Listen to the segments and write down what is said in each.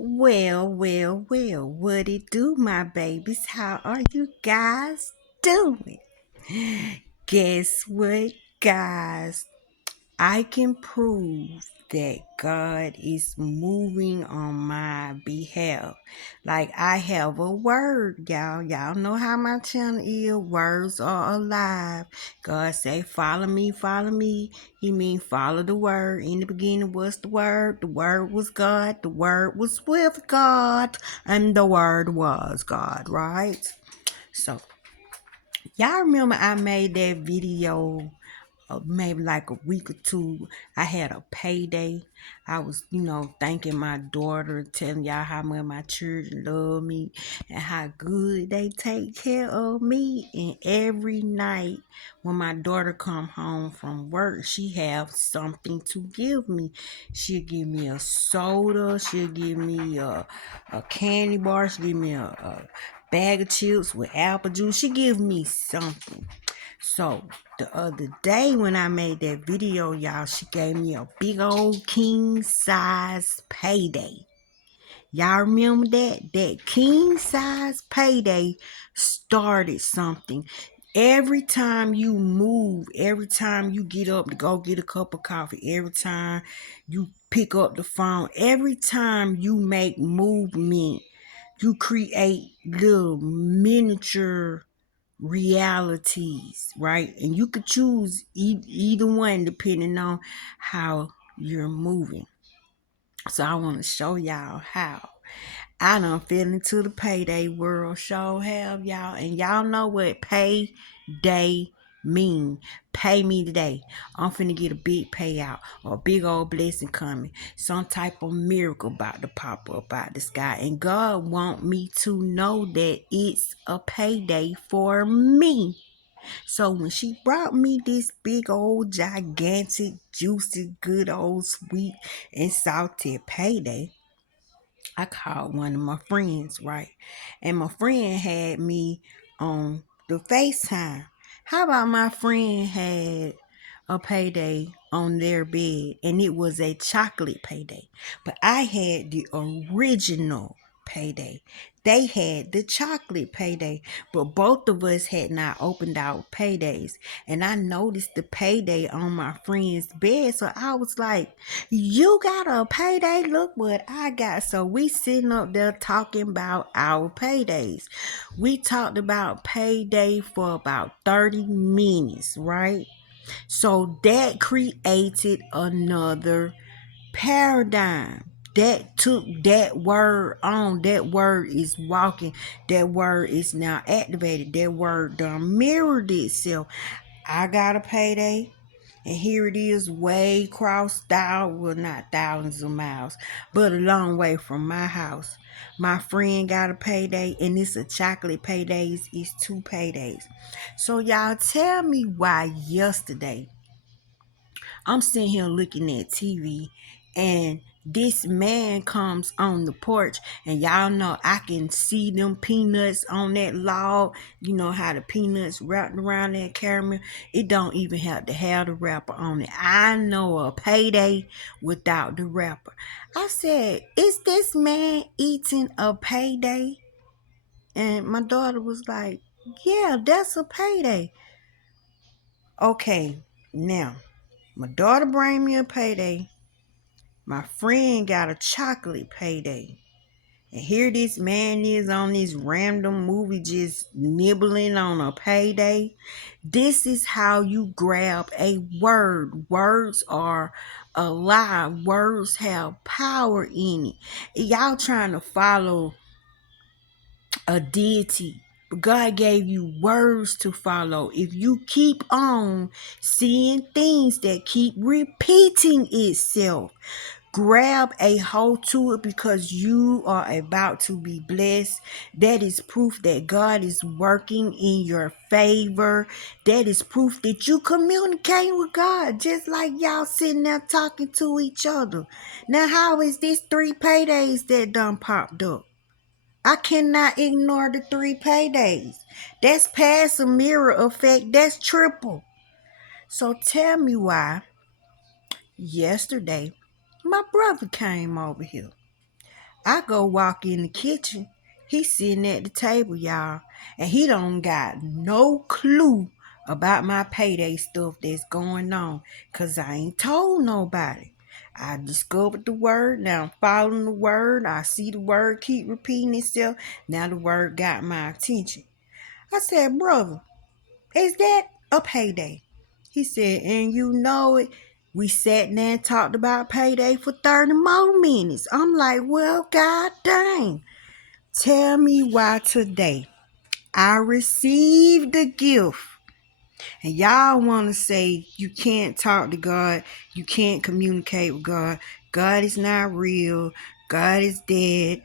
Well, what it do, my babies? How are you guys doing? Guess what, guys? I can prove that God is moving on my behalf. Like I have a word, y'all. Y'all know how my channel is. Words are alive. God say, follow me, follow me. He mean follow the word. In the beginning was the word. The word was God. The word was with God. And the word was God, right? So y'all remember I made that video maybe like a week or two. I had a payday. I was, thanking my daughter, telling y'all how much my children love me and how good they take care of me. And every night when my daughter come home from work, she have something to give me. She'll give me a soda. She'll give me a candy bar. She'll give me a bag of chips with apple juice. She give me something. So the other day when I made that video, y'all, she gave me a big old king size payday. Y'all remember that? That king size payday started something. Every time you move, every time you get up to go get a cup of coffee, every time you pick up the phone, every time you make movement, you create little miniature realities, right? And you could choose either one depending on how you're moving. So I want to show y'all how I done fell into the payday world. Show have y'all, and y'all know what payday mean. Pay me today. I'm finna get a big payout or a big old blessing coming. Some type of miracle about to pop up out the sky. And God want me to know that it's a payday for me. So when she brought me this big old gigantic, juicy, good old sweet and salty payday, I called one of my friends, right? And my friend had me on the FaceTime. How about my friend had a payday on their bed and it was a chocolate payday? But I had the original payday. They had the chocolate payday, but both of us had not opened our paydays. And I noticed the payday on my friend's bed. So I was like, you got a payday? Look what I got. So we sitting up there talking about our paydays. We talked about payday for about 30 minutes, right? So that created another paradigm. That took that word on. That word is walking. That word is now activated. That word done mirrored itself. I got a payday. And here it is, way crossed out, well, not thousands of miles, but a long way from my house. My friend got a payday, and it's a chocolate paydays. It's 2 paydays. So y'all tell me why yesterday I'm sitting here looking at TV and this man comes on the porch, and y'all know I can see them peanuts on that log. You know how the peanuts wrapped around that caramel. It don't even have to have the wrapper on it. I know a payday without the wrapper. I said, is this man eating a payday? And my daughter was like, yeah, that's a payday. Okay, now my daughter bring me a payday. My friend got a chocolate payday. And here this man is on this random movie just nibbling on a payday. This is how you grab a word. Words are alive. Words have power in it. Y'all trying to follow a deity. But God gave you words to follow. If you keep on seeing things that keep repeating itself, grab a hold to it because you are about to be blessed. That is proof that God is working in your favor. That is proof that you communicate with God, just like y'all sitting there talking to each other. Now, how is this 3 paydays that done popped up? I cannot ignore the 3 paydays. That's past a mirror effect. That's triple. So tell me why yesterday my brother came over here. I go walk in the kitchen. He's sitting at the table, y'all, and he don't got no clue about my payday stuff that's going on, cause I ain't told nobody. I discovered the word. Now I'm following the word. I see the word keep repeating itself. Now the word got my attention. I said, brother, is that a payday? He said, and you know it. We sat there and talked about payday for 30 more minutes. I'm like, well, god dang. Tell me why today I received the gift. And y'all want to say you can't talk to God, you can't communicate with God. God is not real. God is dead.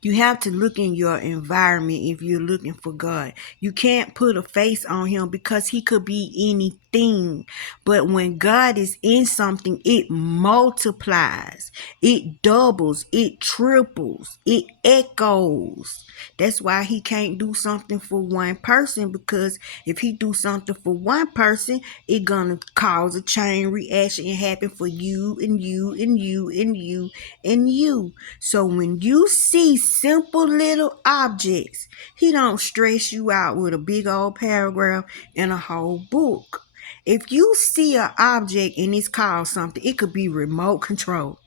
You have to look in your environment if you're looking for God. You can't put a face on him because he could be anything. But when God is in something, it multiplies, it doubles, it triples, it echoes. That's why he can't do something for one person, because if he do something for one person, it gonna cause a chain reaction and happen for you and you and you and you and you. So when you see simple little objects, he don't stress you out with a big old paragraph and a whole book. If you see an object and it's called something, it could be remote control.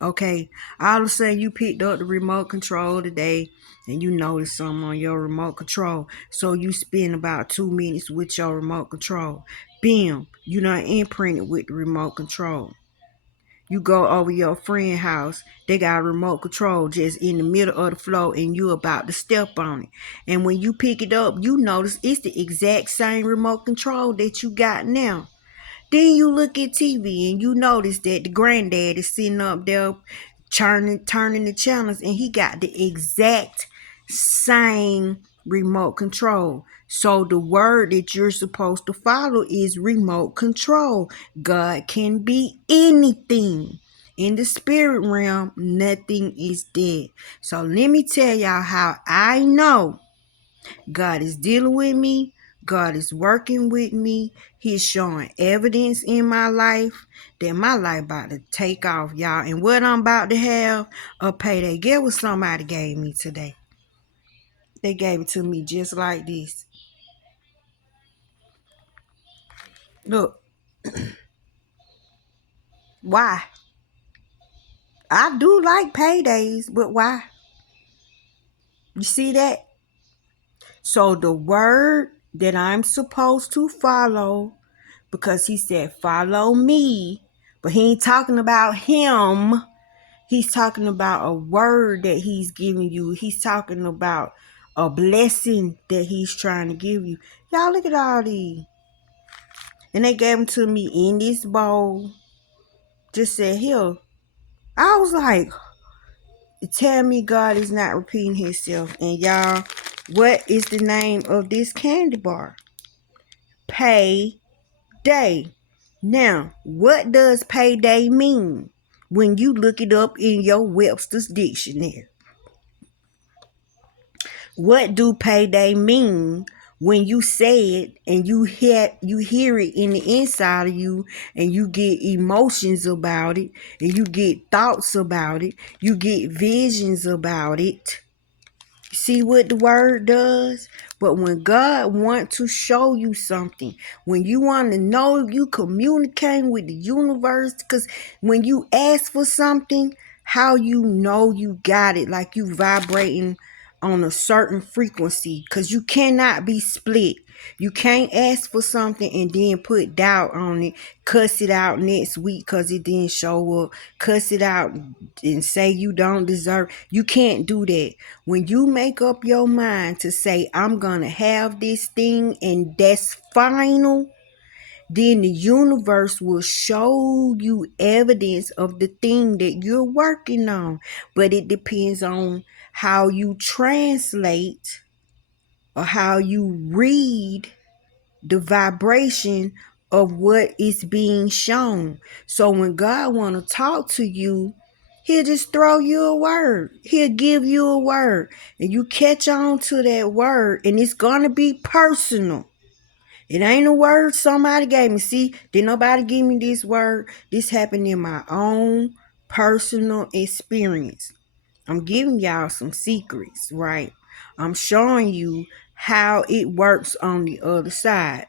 Okay, all of a sudden you picked up the remote control today and you notice something on your remote control. So you spend about 2 minutes with your remote control. Bam, you done imprinted with the remote control. You go over your friend house, they got a remote control just in the middle of the floor and you about to step on it. And when you pick it up, you notice it's the exact same remote control that you got now. Then you look at TV and you notice that the granddad is sitting up there turning the channels, and he got the exact same remote control. So the word that you're supposed to follow is remote control. God can be anything. In the spirit realm, nothing is dead. So let me tell y'all how I know God is dealing with me. God is working with me. He's showing evidence in my life that my life about to take off, y'all. And what I'm about to have, a payday. Get what somebody gave me today. They gave it to me just like this. Look, why? I do like paydays, but why? You see that? So the word that I'm supposed to follow, because he said, follow me, but he ain't talking about him. He's talking about a word that he's giving you. He's talking about a blessing that he's trying to give you. Y'all, look at all these. And they gave them to me in this bowl. Just said, here. I was like, tell me God is not repeating himself. And y'all, what is the name of this candy bar? Payday. Now, what does payday mean when you look it up in your Webster's dictionary? What do payday mean when you say it and you hear it in the inside of you, and you get emotions about it, and you get thoughts about it, you get visions about it? See what the word does? But when God wants to show you something, when you want to know, you communicating with the universe, because when you ask for something, how you know you got it, like you vibrating on a certain frequency, because you cannot be split. You can't ask for something and then put doubt on it, cuss it out next week because it didn't show up, cuss it out and say you don't deserve. You can't do that. When you make up your mind to say, I'm going to have this thing and that's final, then the universe will show you evidence of the thing that you're working on. But it depends on how you translate or how you read the vibration of what is being shown. So when God want to talk to you, he'll just throw you a word. He'll give you a word, and you catch on to that word, and it's going to be personal. It ain't a word somebody gave me. See, did nobody give me this word? This happened in my own personal experience. I'm giving y'all some secrets, right? I'm showing you how it works on the other side.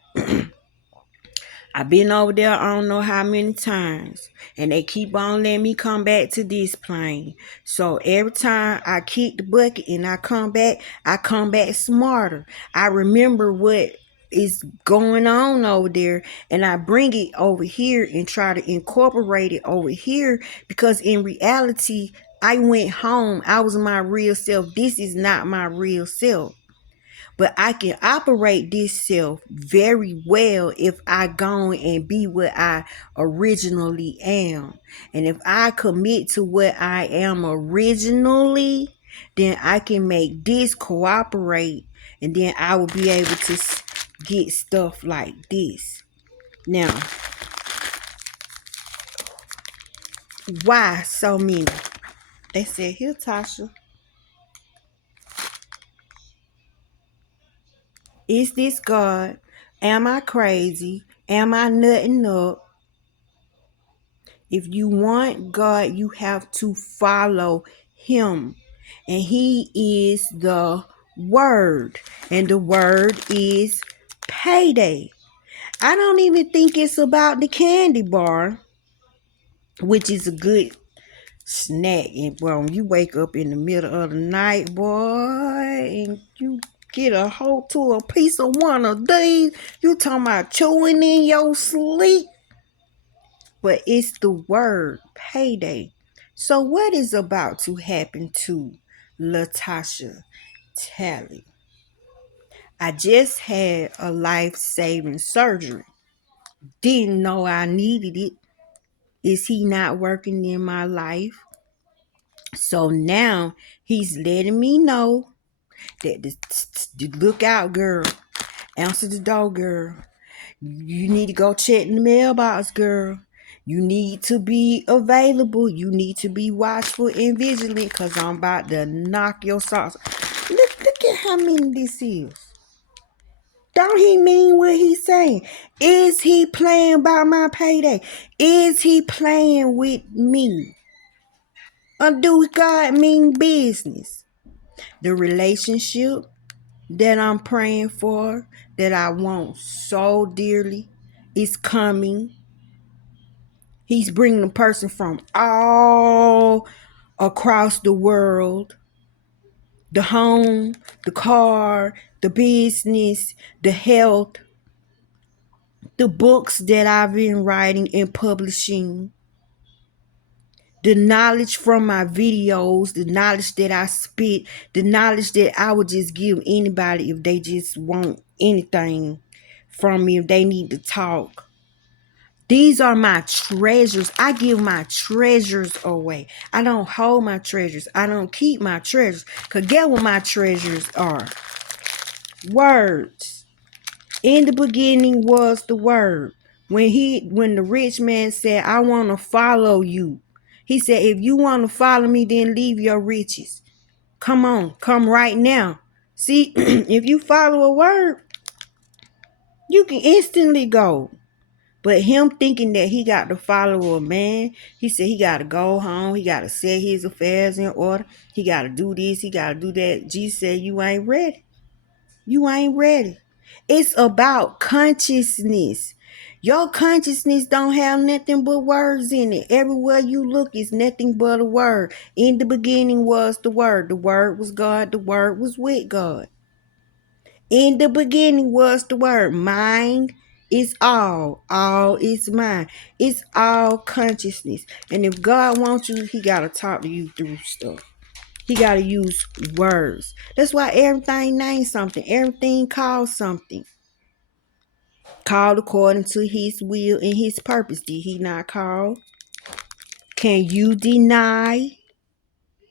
I've been over there I don't know how many times, and they keep on letting me come back to this plane. So every time I kick the bucket and I come back smarter. I remember what is going on over there, and I bring it over here and try to incorporate it over here, because in reality, I went home. I was my real self. This is not my real self. But I can operate this self very well if I go and be what I originally am. And if I commit to what I am originally, then I can make this cooperate, and then I will be able to get stuff like this. Now, why so many? They said, here, Tasha, is this God? Am I crazy? Am I nutting up? If you want God, you have to follow him. And he is the word. And the word is payday. I don't even think it's about the candy bar, which is a good snack. And boy, when you wake up in the middle of the night, boy, and you get a hold to a piece of one of these, you talking about chewing in your sleep. But it's the word payday. So what is about to happen to Latasha Talley? I just had a life-saving surgery. Didn't know I needed it. Is he not working in my life? So now he's letting me know that look out, girl. Answer the door, girl. You need to go check in the mailbox, girl. You need to be available. You need to be watchful and vigilant, because I'm about to knock your socks. Look at how many this is. Don't he mean what he's saying? Is he playing by my payday? Is he playing with me? Or do God mean business? The relationship that I'm praying for, that I want so dearly, is coming. He's bringing a person from all across the world. The home, the car, the business, the health, the books that I've been writing and publishing, the knowledge from my videos, the knowledge that I spit, the knowledge that I would just give anybody if they just want anything from me, if they need to talk. These are my treasures. I give my treasures away. I don't hold my treasures. I don't keep my treasures. Because guess what my treasures are? Words. In the beginning was the word. When the rich man said, I want to follow you. He said, if you want to follow me, then leave your riches. Come on. Come right now. See, if you follow a word, you can instantly go. But him thinking that he got to follow a man, he said he got to go home. He got to set his affairs in order. He got to do this. He got to do that. Jesus said, you ain't ready. You ain't ready. It's about consciousness. Your consciousness don't have nothing but words in it. Everywhere you look is nothing but a word. In the beginning was the word. The word was God. The word was with God. In the beginning was the word. Mind is all. All is mind. It's all consciousness. And if God wants you, he got to talk to you through stuff. He got to use words. That's why everything names something. Everything calls something. Called according to his will and his purpose. Did he not call? Can you deny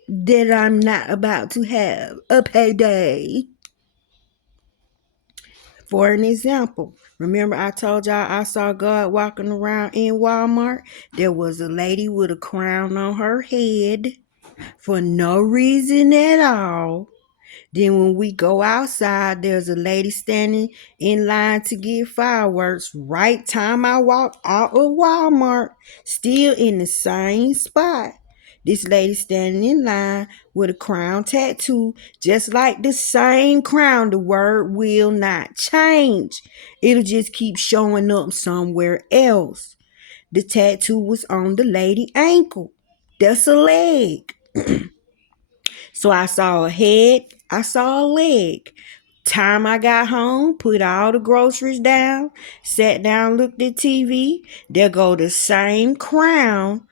that I'm not about to have a payday? For an example, remember I told y'all I saw God walking around in Walmart? There was a lady with a crown on her head for no reason at all. Then when we go outside, there's a lady standing in line to get fireworks. Right time I walk out of Walmart, still in the same spot. This lady standing in line with a crown tattoo, just like the same crown. The word will not change. It'll just keep showing up somewhere else. The tattoo was on the lady ankle. That's a leg. So I saw a head, I saw a leg. Time I got home, put all the groceries down, sat down, looked at TV. There go the same crown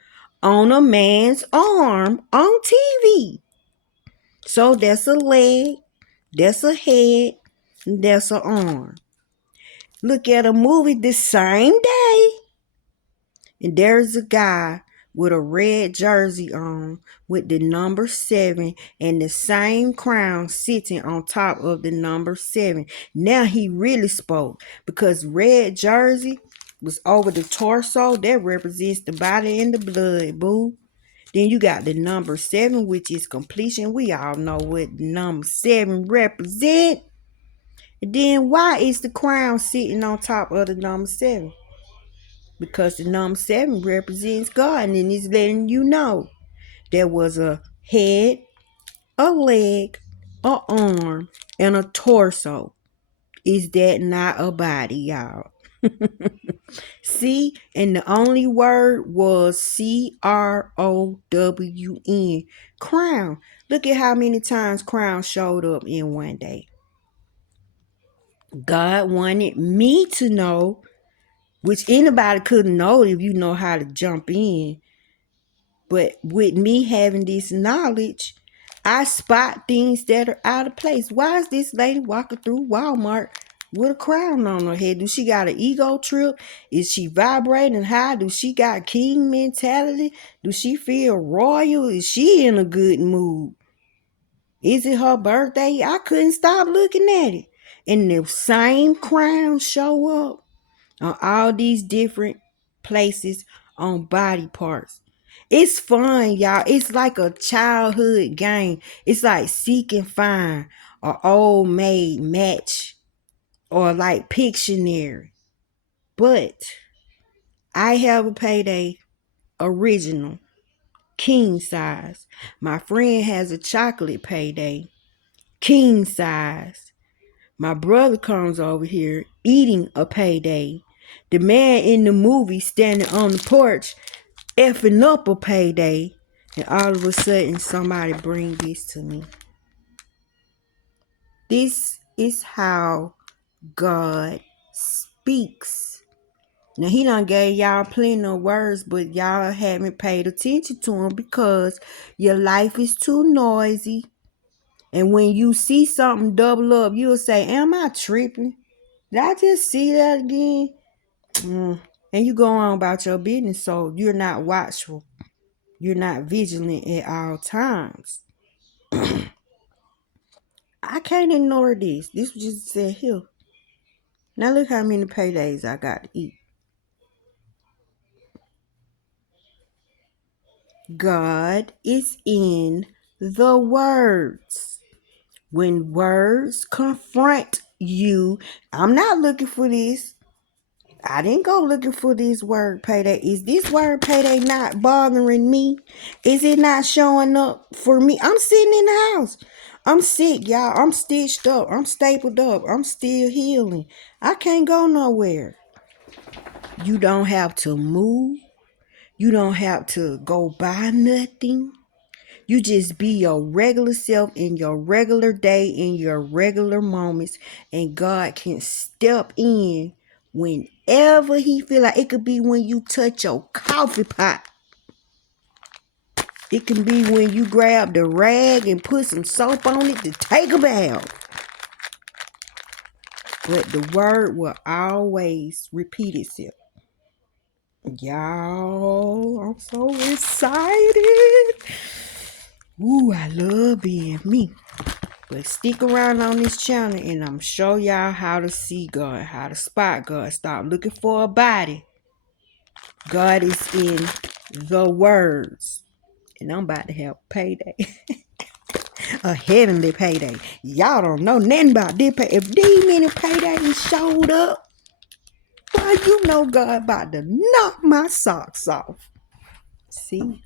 on a man's arm on TV. So that's a leg, that's a head, that's an arm. Look at a movie the same day, and there's a guy with a red jersey on with the number 7 and the same crown sitting on top of the number 7. Now he really spoke, because red jersey was over the torso. That represents the body and the blood, boo. Then you got the number 7, which is completion. We all know what number 7 represent. And then why is the crown sitting on top of the number 7? Because the number 7 represents God, and it's letting you know there was a head, a leg, a arm, and a torso. Is that not a body, y'all? See, and the only word was CROWN, crown. Look at how many times crown showed up in one day. God wanted me to know, which anybody couldn't know if you know how to jump in. But with me having this knowledge, I spot things that are out of place. Why is this lady walking through Walmart with a crown on her head? Do she got an ego trip? Is she vibrating high? Do she got king mentality? Do she feel royal? Is she in a good mood? Is it her birthday? I couldn't stop looking at it. And the same crown show up on all these different places on body parts. It's fun, y'all. It's like a childhood game. It's like seek and find, or old maid match, or like Pictionary. But I have a Payday original, king size. My friend has a chocolate Payday, king size. My brother comes over here eating a Payday. The man in the movie standing on the porch effing up a Payday. And all of a sudden somebody bring this to me. This is how God speaks. Now he done gave y'all plenty of words, but y'all haven't paid attention to him because your life is too noisy. And when you see something double up, you'll say, am I tripping? Did I just see that again? And you go on about your business, so you're not watchful. You're not vigilant at all times. I can't ignore this. This was just said here. Now look how many paydays I got to eat. God is in the words. When words confront you, I'm not looking for this. I didn't go looking for this word payday. Is this word payday not bothering me? Is it not showing up for me? I'm sitting in the house. I'm sick, y'all. I'm stitched up. I'm stapled up. I'm still healing. I can't go nowhere. You don't have to move. You don't have to go buy nothing. You just be your regular self in your regular day, in your regular moments, and God can step in whenever he feel like. It could be when you touch your coffee pot. It can be when you grab the rag and put some soap on it to take a bath. But the word will always repeat itself. Y'all, I'm so excited. Ooh, I love being me. But stick around on this channel and I'm show y'all how to see God, how to spot God. Stop looking for a body. God is in the words. And I'm about to have payday. A heavenly payday. Y'all don't know nothing about this pay. If these many paydays showed up, why you know God about to knock my socks off. See?